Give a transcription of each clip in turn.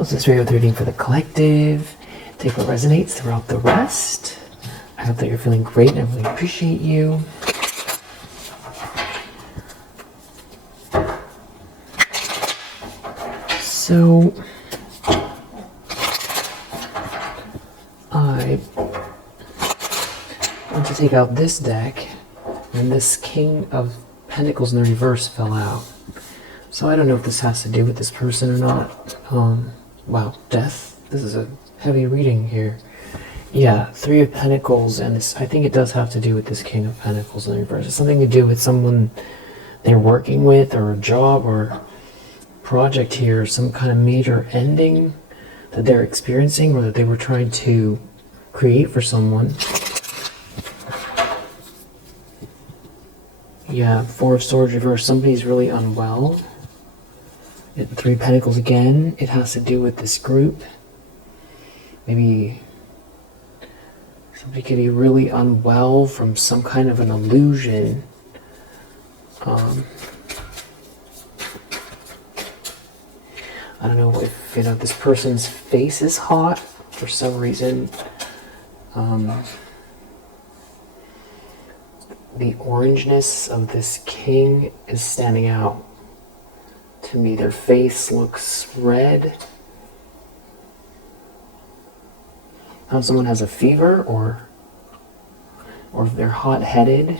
this is very reading for the collective. Take what resonates throughout the rest. I hope that you're feeling great and I really appreciate you. So, I want to take out this deck, and this King of Pentacles in the reverse fell out. So I don't know if this has to do with this person or not. Wow, death. This is a heavy reading here. Yeah, Three of Pentacles, and this, I think it does have to do with this King of Pentacles in the reverse. It's something to do with someone they're working with, or a job, or project here, some kind of major ending that they're experiencing, or that they were trying to create for someone. Yeah, Four of Swords reverse. Somebody's really unwell. Three of Pentacles again. It has to do with this group. Maybe somebody could be really unwell from some kind of an illusion. I don't know if, this person's face is hot for some reason. The orangeness of this king is standing out to me. Their face looks red. How someone has a fever, or if they're hot-headed.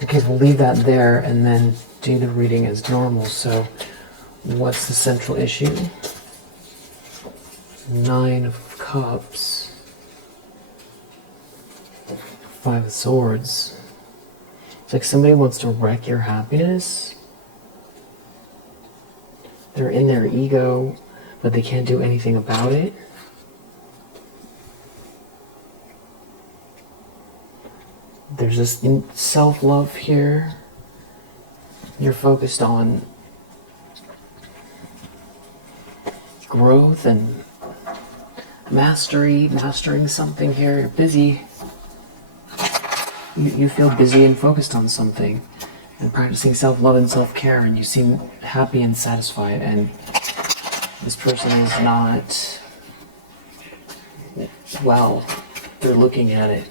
Okay, we'll leave that there and then do the reading as normal. So, what's the central issue? Nine of Cups. Five of Swords. It's like somebody wants to wreck your happiness. They're in their ego, but they can't do anything about it. There's this self-love here. You're focused on growth and mastering something here. You're busy. You feel busy and focused on something and practicing self-love and self-care, and you seem happy and satisfied, and this person is not well. They're looking at it.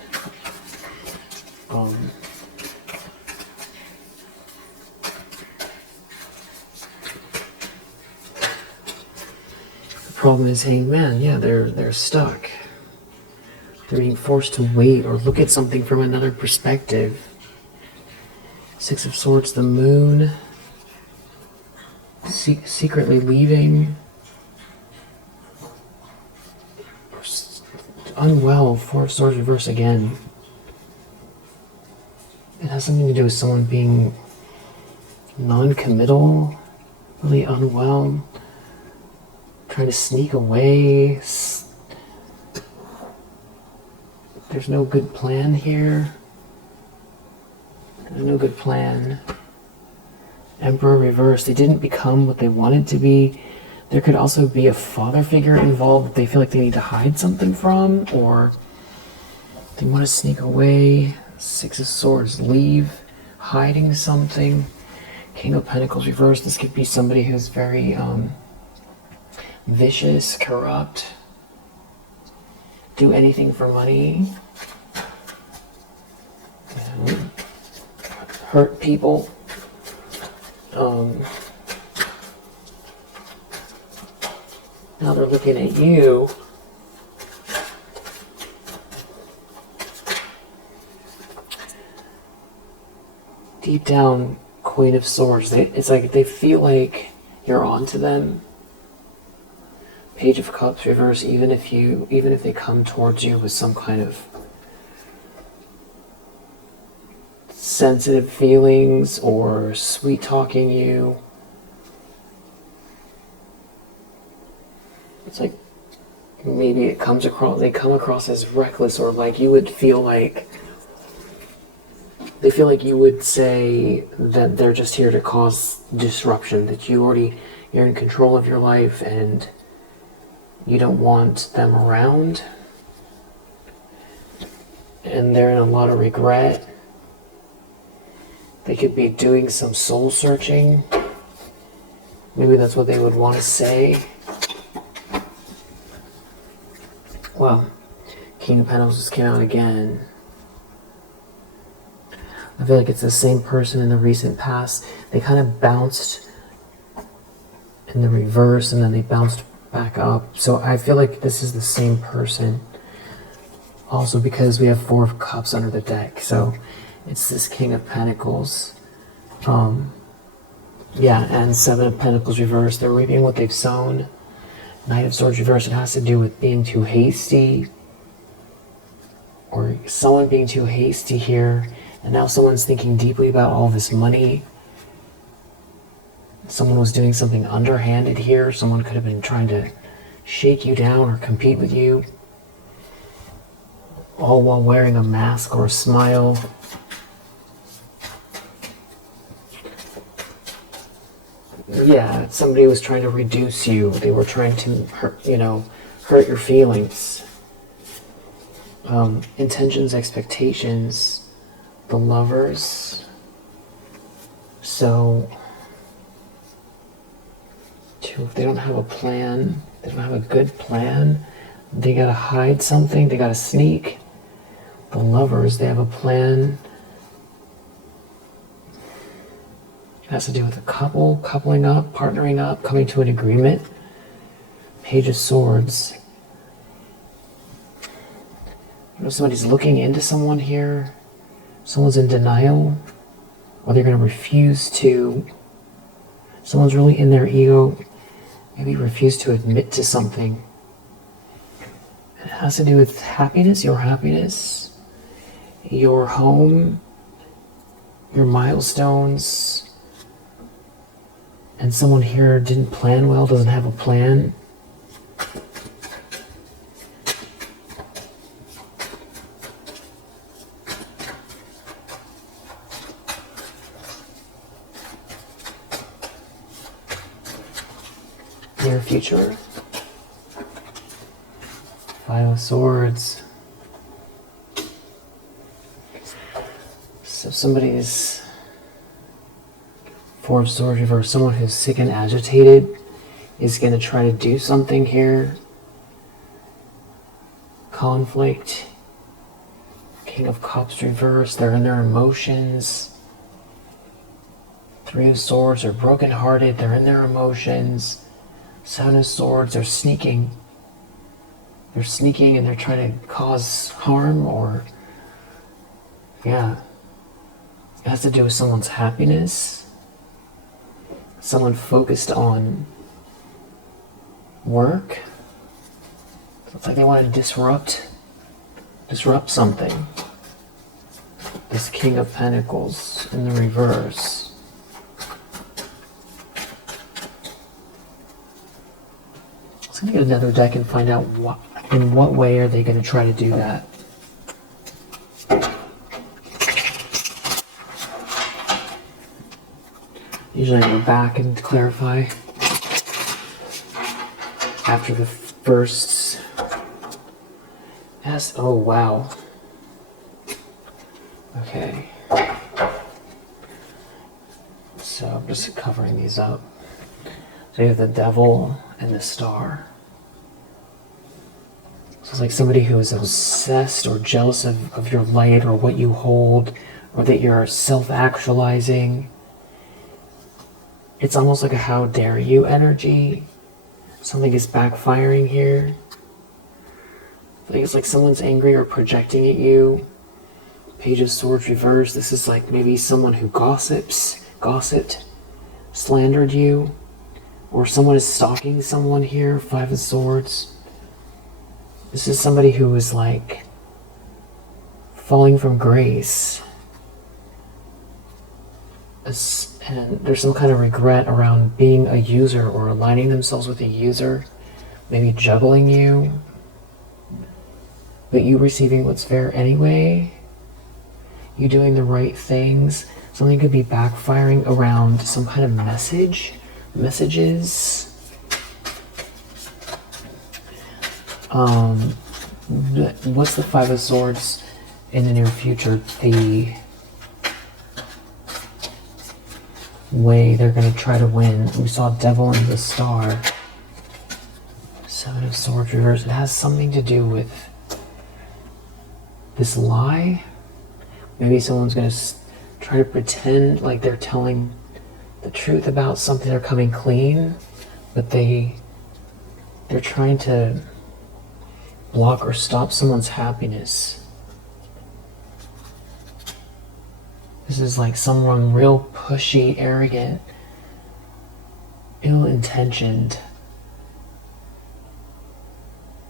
The problem is, hey man, yeah, they're stuck. They're being forced to wait or look at something from another perspective. Six of Swords, the Moon, secretly leaving. Unwell, Four of Swords reverse again. It has something to do with someone being non-committal, really unwell, trying to sneak away. There's no good plan here. There's no good plan. Emperor reverse. They didn't become what they wanted to be. There could also be a father figure involved that they feel like they need to hide something from, or they want to sneak away. Six of Swords, leave, hiding something. King of Pentacles reverse. This could be somebody who's very vicious, corrupt, do anything for money, hurt people. Now they're looking at you. Deep down, Queen of Swords. It's like they feel like you're onto them. Page of Cups reverse. Even if they come towards you with some kind of sensitive feelings or sweet talking you, it's like maybe they come across as reckless, or like you would feel like they feel like you would say that they're just here to cause disruption, that you're in control of your life and you don't want them around. And they're in a lot of regret. They could be doing some soul searching. Maybe that's what they would want to say. Well, King of Pentacles just came out again. I feel like it's the same person in the recent past. They kind of bounced in the reverse and then they bounced back up. So I feel like this is the same person. Also because we have 4 of Cups under the deck. So it's this King of Pentacles. Yeah, and 7 of Pentacles reversed. They're reaping what they've sown. Knight of Swords reversed. It has to do with being too hasty. Or someone being too hasty here. And now someone's thinking deeply about all this money. Someone was doing something underhanded here. Someone could have been trying to shake you down or compete with you. All while wearing a mask or a smile. Yeah, somebody was trying to reduce you. They were trying to hurt your feelings. Intentions, expectations. The Lovers. So, if they don't have a plan, they don't have a good plan, they gotta hide something, they gotta sneak. The Lovers, they have a plan. It has to do with a couple, coupling up, partnering up, coming to an agreement. Page of Swords. Somebody's looking into someone here. Someone's in denial, or they're going to refuse to. Someone's really in their ego, maybe refuse to admit to something. It has to do with happiness, your home, your milestones. And someone here didn't plan well, doesn't have a plan. Near future. 5 of Swords. So somebody's 4 of Swords reverse. Someone who's sick and agitated is going to try to do something here. Conflict. King of Cups reverse. They're in their emotions. 3 of Swords are brokenhearted. They're in their emotions. 7 of Swords are sneaking. They're sneaking and they're trying to cause harm or... Yeah. It has to do with someone's happiness. Someone focused on work. It's like they want to disrupt something. This King of Pentacles in the reverse. Let's get another deck and find out in what way are they going to try to do that. Usually I go back and clarify after the first. Yes. Oh wow. Okay. So I'm just covering these up. So you have the Devil and the Star. So it's like somebody who is obsessed or jealous of your light or what you hold, or that you're self-actualizing. It's almost like a how dare you energy. Something is backfiring here. I think it's like someone's angry or projecting at you. Page of Swords reversed. This is like maybe someone who gossiped, slandered you. Or someone is stalking someone here. 5 of Swords. This is somebody who is like falling from grace. And there's some kind of regret around being a user or aligning themselves with a user. Maybe juggling you. But you receiving what's fair anyway. you doing the right things. Something could be backfiring around some kind of messages. What's the Five of Swords in the near future? The way they're going to try to win. We saw Devil and the Star. Seven of Swords reverse. It has something to do with this lie. Maybe someone's going to try to pretend like they're telling the truth about something. They're coming clean, but they're trying to block or stop someone's happiness. This is like someone real pushy, arrogant, ill-intentioned,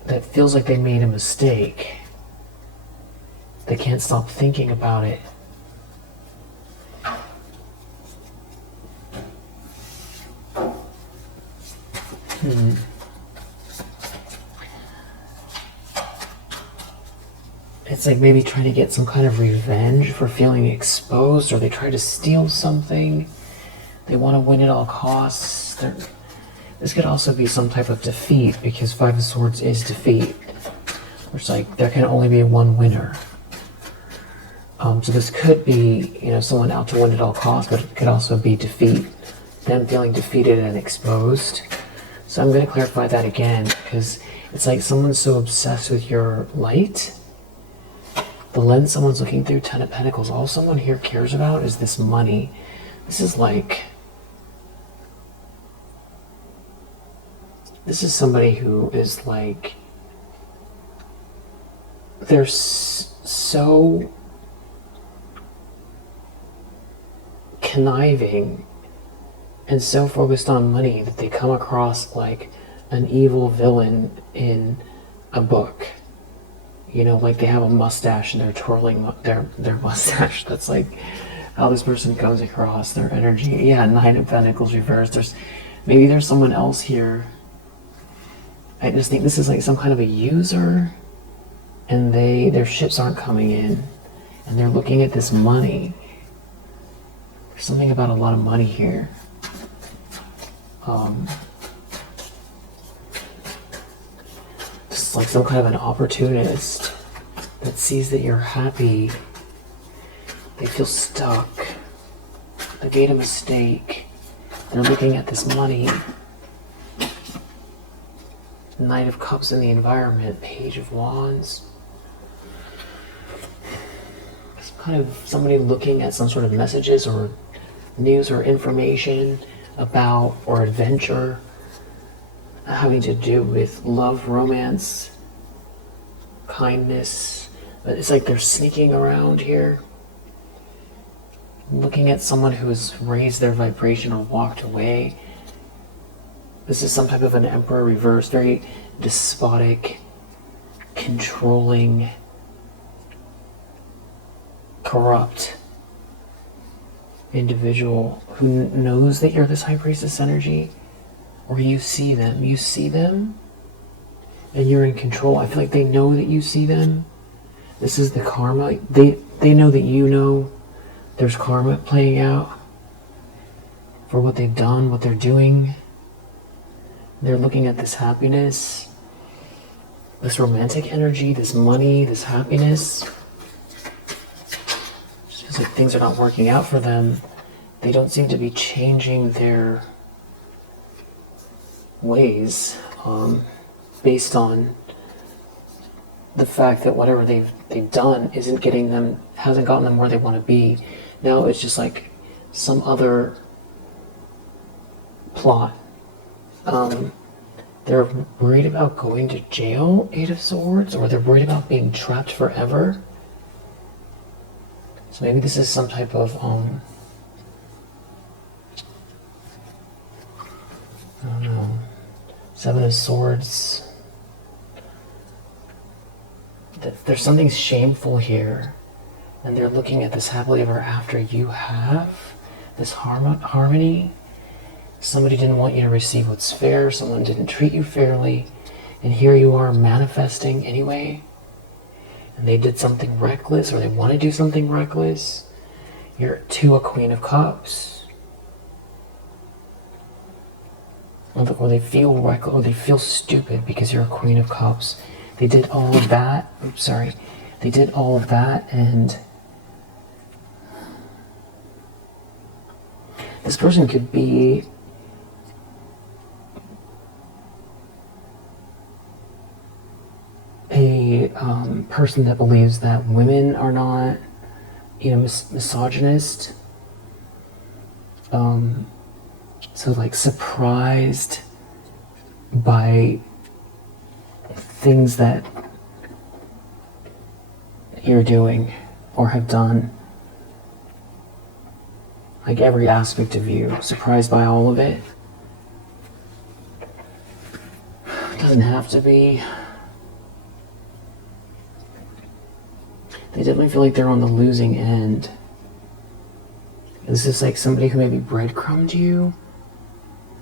that feels like they made a mistake. They can't stop thinking about it. It's like maybe trying to get some kind of revenge for feeling exposed, or they try to steal something. They want to win at all costs. This could also be some type of defeat, because Five of Swords is defeat. It's like there can only be one winner. So this could be, someone out to win at all costs, but it could also be defeat. Them feeling defeated and exposed. So I'm going to clarify that again, because it's like someone's so obsessed with your light. The lens someone's looking through, Ten of Pentacles, all someone here cares about is this money. This is somebody who is like, they're so conniving and so focused on money that they come across like an evil villain in a book. Like they have a mustache and they're twirling their mustache. That's like how this person comes across, their energy. Yeah, Nine of Pentacles reversed. Maybe there's someone else here. I just think this is like some kind of a user, and their ships aren't coming in, and they're looking at this money. There's something about a lot of money here. Just like some kind of an opportunist that sees that you're happy. They feel stuck. They made a mistake. They're looking at this money. Knight of Cups in the environment. Page of Wands. It's kind of somebody looking at some sort of messages or news or information about or adventure having to do with love, romance, kindness. But it's like they're sneaking around here, looking at someone who has raised their vibration or walked away. This is some type of an Emperor reverse, very despotic, controlling, corrupt individual who knows that you're this High Priestess energy, or you see them and you're in control. I feel like they know that you see them. This is the karma. They know that you know there's karma playing out for what they've done, what they're doing. They're looking at this happiness, this romantic energy, this money, this happiness. It's just like things are not working out for them. They don't seem to be changing their ways based on the fact that whatever they've done hasn't gotten them where they want to be. Now it's just like some other plot. They're worried about going to jail, Eight of Swords, or they're worried about being trapped forever. So maybe this is some type of I don't know. Seven of Swords. There's something shameful here, and they're looking at this happily ever after you have this harmony. Somebody didn't want you to receive what's fair. Someone didn't treat you fairly, and here you are manifesting anyway. and they did something reckless, or they want to do something reckless. You're to a Queen of Cups. Or they feel reckless, or they feel stupid because you're a Queen of Cups. They did all of that. Oops, sorry. They did all of that, and this person could be a person that believes that women are not, misogynist. So like surprised by things that you're doing or have done. Like every aspect of you, surprised by all of it. It doesn't have to be. They definitely feel like they're on the losing end. This is like somebody who maybe breadcrumbed you.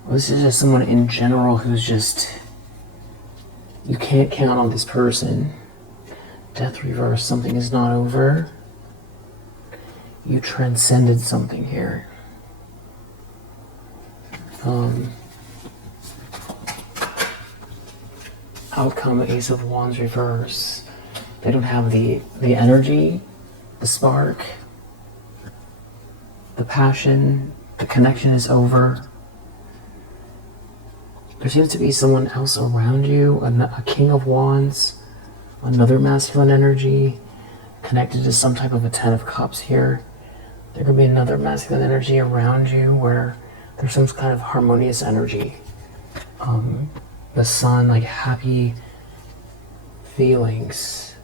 Or this is just someone in general who's just, you can't count on this person. Death reverse, something is not over. You transcended something here. Outcome, Ace of Wands reverse. They don't have the energy, the spark, the passion, the connection is over. There seems to be someone else around you, a King of Wands, another masculine energy, connected to some type of a Ten of Cups here. There could be another masculine energy around you where there's some kind of harmonious energy. The sun, like happy feelings.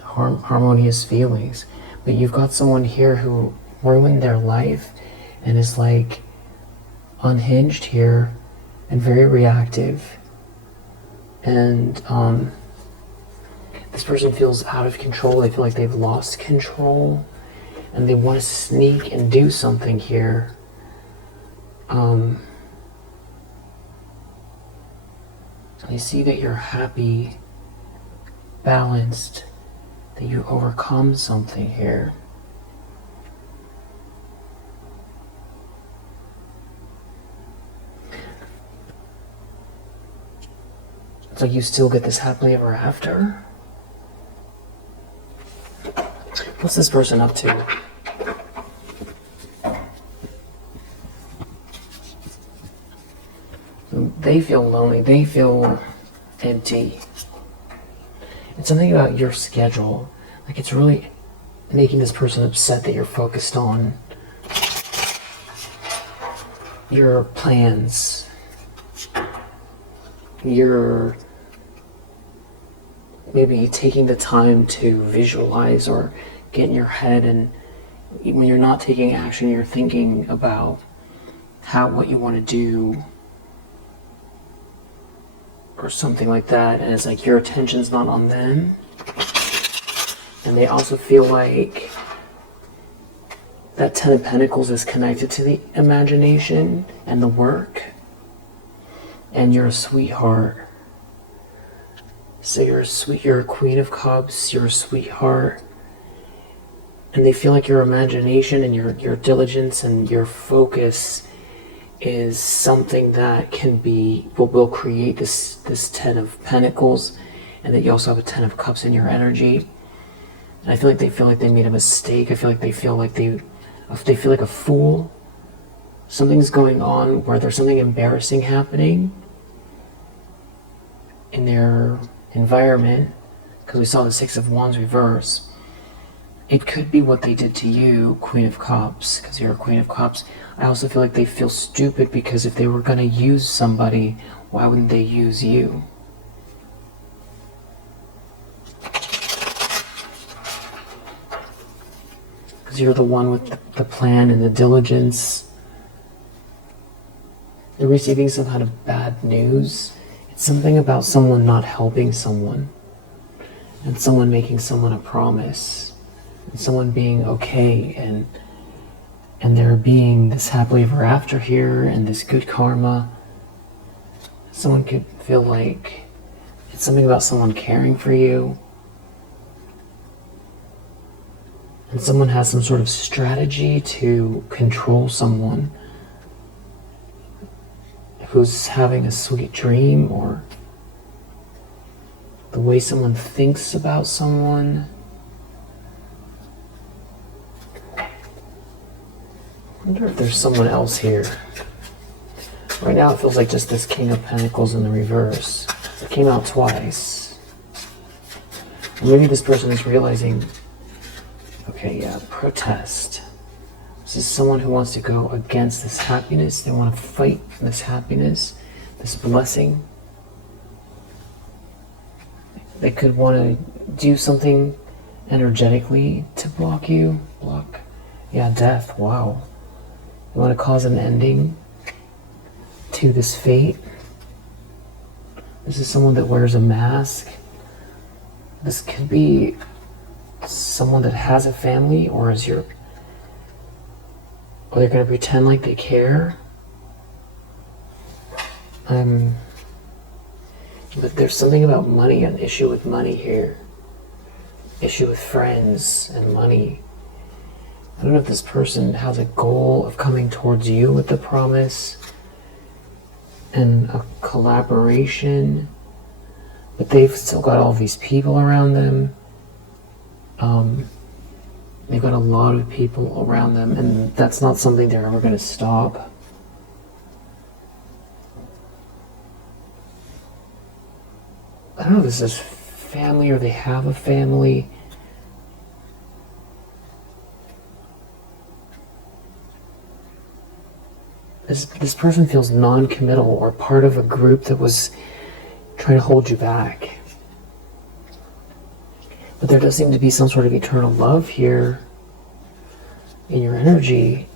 Harmonious feelings. But you've got someone here who ruined their life and is like unhinged here and very reactive. And this person feels out of control. They feel like they've lost control and they want to sneak and do something here. I see that you're happy, balanced, that you overcome something here. It's like you still get this happily ever after. What's this person up to? They feel lonely. They feel empty. It's something about your schedule. Like it's really making this person upset that you're focused on your plans. You're maybe taking the time to visualize or get in your head, and when you're not taking action, you're thinking about what you want to do or something like that, and it's like your attention's not on them. And they also feel like that Ten of Pentacles is connected to the imagination and the work, and you're a sweetheart. So you're a Queen of Cups, you're a sweetheart, and they feel like your imagination and your diligence and your focus is something that will create this Ten of Pentacles, and that you also have a Ten of Cups in your energy. And I feel like they made a mistake. I feel like they feel like a fool. Something's going on where there's something embarrassing happening in their environment, because we saw the Six of Wands reverse. It could be what they did to you, Queen of Cups, because you're a Queen of Cups. I also feel like they feel stupid because if they were going to use somebody, why wouldn't they use you? Because you're the one with the plan and the diligence. They're receiving some kind of bad news. It's something about someone not helping someone, and someone making someone a promise, and someone being okay, and there being this happily ever after here and this good karma. Someone could feel like It's something about someone caring for you. And someone has some sort of strategy to control someone who's having a sweet dream, or the way someone thinks about someone. I wonder if there's someone else here. Right now it feels like just this King of Pentacles in the reverse. It came out twice. Or maybe this person is realizing, okay, yeah, protest. This is someone who wants to go against this happiness. They want to fight for this happiness, this blessing. They could want to do something energetically to block you. Yeah, death, wow. They want to cause an ending to this fate. This is someone that wears a mask. This could be someone that has a family, or they're going to pretend like they care. But there's something about money, an issue with money here. Issue with friends and money. I don't know if this person has a goal of coming towards you with the promise and a collaboration, but they've still got all these people around them. They've got a lot of people around them, and that's not something they're ever going to stop. I don't know if this is family or they have a family. This person feels non-committal, or part of a group that was trying to hold you back. But there does seem to be some sort of eternal love here in your energy.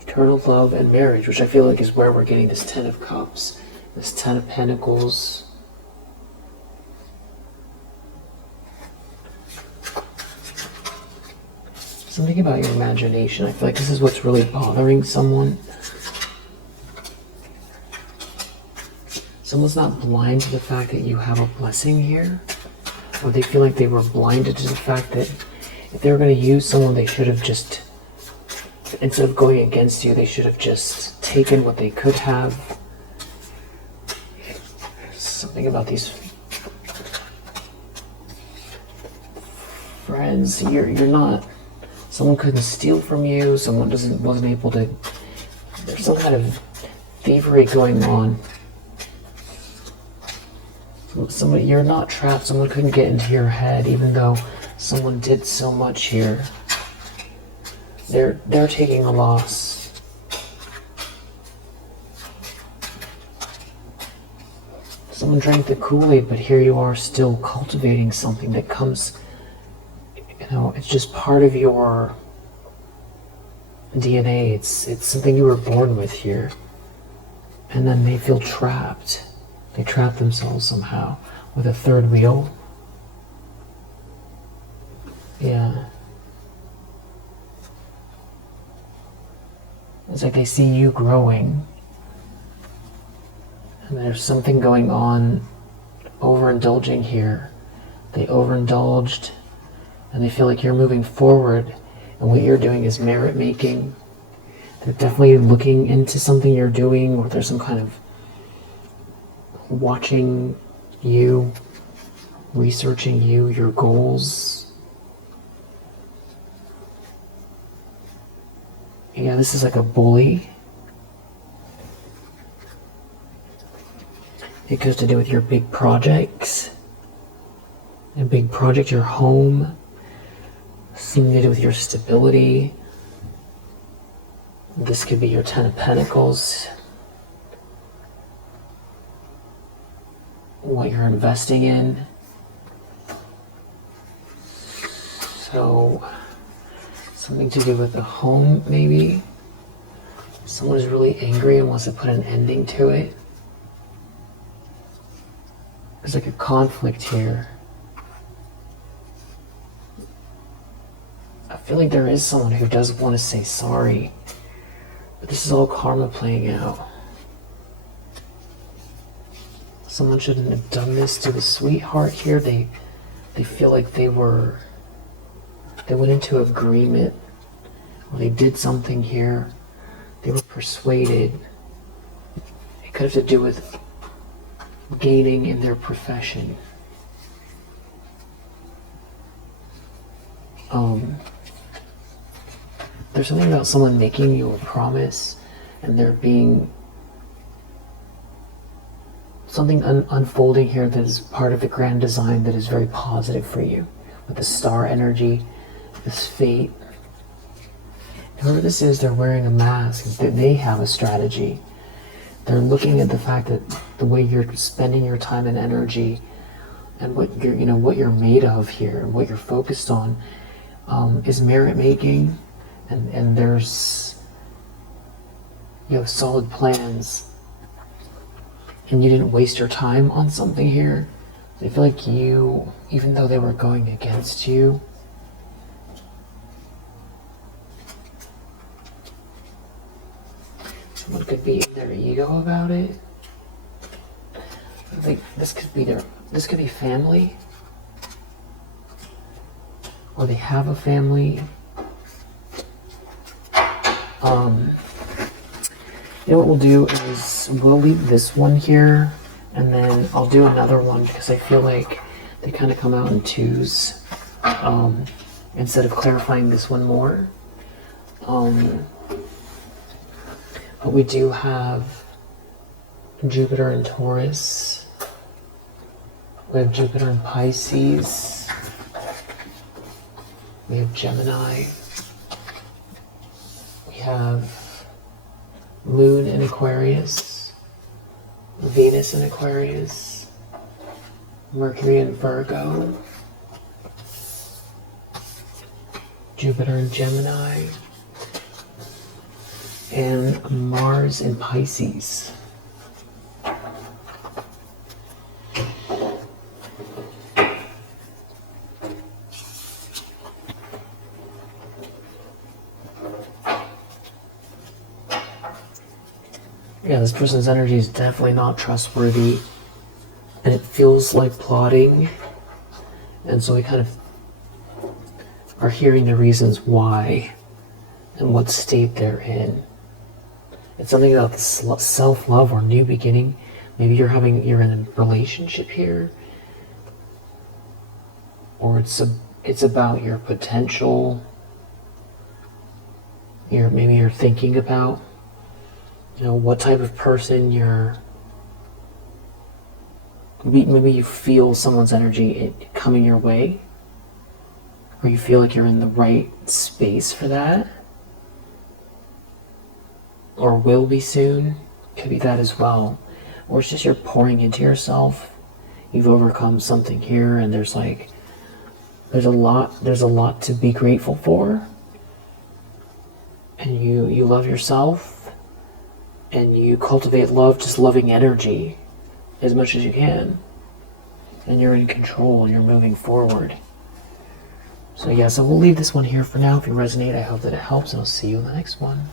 Eternal love and marriage, which I feel like is where we're getting this Ten of Cups, this Ten of Pentacles. Something about your imagination. I feel like this is what's really bothering someone. Someone's not blind to the fact that you have a blessing here, or they feel like they were blinded to the fact that if they were going to use someone, they should have just, instead of going against you, they should have just taken what they could have. Something about these friends. You're not. Someone couldn't steal from you. Someone wasn't able to. There's some kind of thievery going on. Somebody, you're not trapped. Someone couldn't get into your head, even though someone did so much here. They're taking a loss. Someone drank the Kool-Aid, but here you are still cultivating something that comes, it's just part of your DNA. It's something you were born with here. And then they feel trapped. They trap themselves somehow with a third wheel. Yeah. It's like they see you growing. And there's something going on, overindulging here. They overindulged, and they feel like you're moving forward, and what you're doing is merit making. They're definitely looking into something you're doing, or there's some kind of watching you, researching you, your goals. Yeah, this is like a bully. It goes to do with your big projects. A big project, your home. Something to do with your stability. This could be your Ten of Pentacles. What you're investing in. So, something to do with the home, maybe. Someone is really angry and wants to put an ending to it. There's like a conflict here. I feel like there is someone who does want to say sorry, but this is all karma playing out. Someone shouldn't have done this to the sweetheart here. They feel like they went into agreement, or they did something here. They were persuaded. It could have to do with gaining in their profession. There's something about someone making you a promise and there being something unfolding here that is part of the grand design that is very positive for you. With the star energy, this fate. Whoever this is, they're wearing a mask. They have a strategy. They're looking at the fact that the way you're spending your time and energy and what you're made of here, and what you're focused on, is merit making, and there's solid plans, and you didn't waste your time on something here. I feel like you, even though they were going against you, someone could be in their ego about it. I think this could be family, or they have a family. You know what we'll do is we'll leave this one here, and then I'll do another one because I feel like they kind of come out in twos, instead of clarifying this one more. But we do have Jupiter in Taurus. We have Jupiter in Pisces. We have Gemini. We have Moon in Aquarius. Venus in Aquarius. Mercury in Virgo. Jupiter in Gemini. And Mars in Pisces. Yeah, this person's energy is definitely not trustworthy, and it feels like plotting, and so we kind of are hearing the reasons why and what state they're in. It's something about the self-love or new beginning. Maybe you're in a relationship here, or it's about your potential. Maybe you're thinking about what type of person maybe you feel someone's energy coming your way, or you feel like you're in the right space for that, or will be soon. Could be that as well. Or it's just you're pouring into yourself. You've overcome something here, and there's a lot to be grateful for, and you love yourself. And you cultivate love, just loving energy as much as you can. And you're in control and you're moving forward. So we'll leave this one here for now. If you resonate, I hope that it helps, and I'll see you in the next one.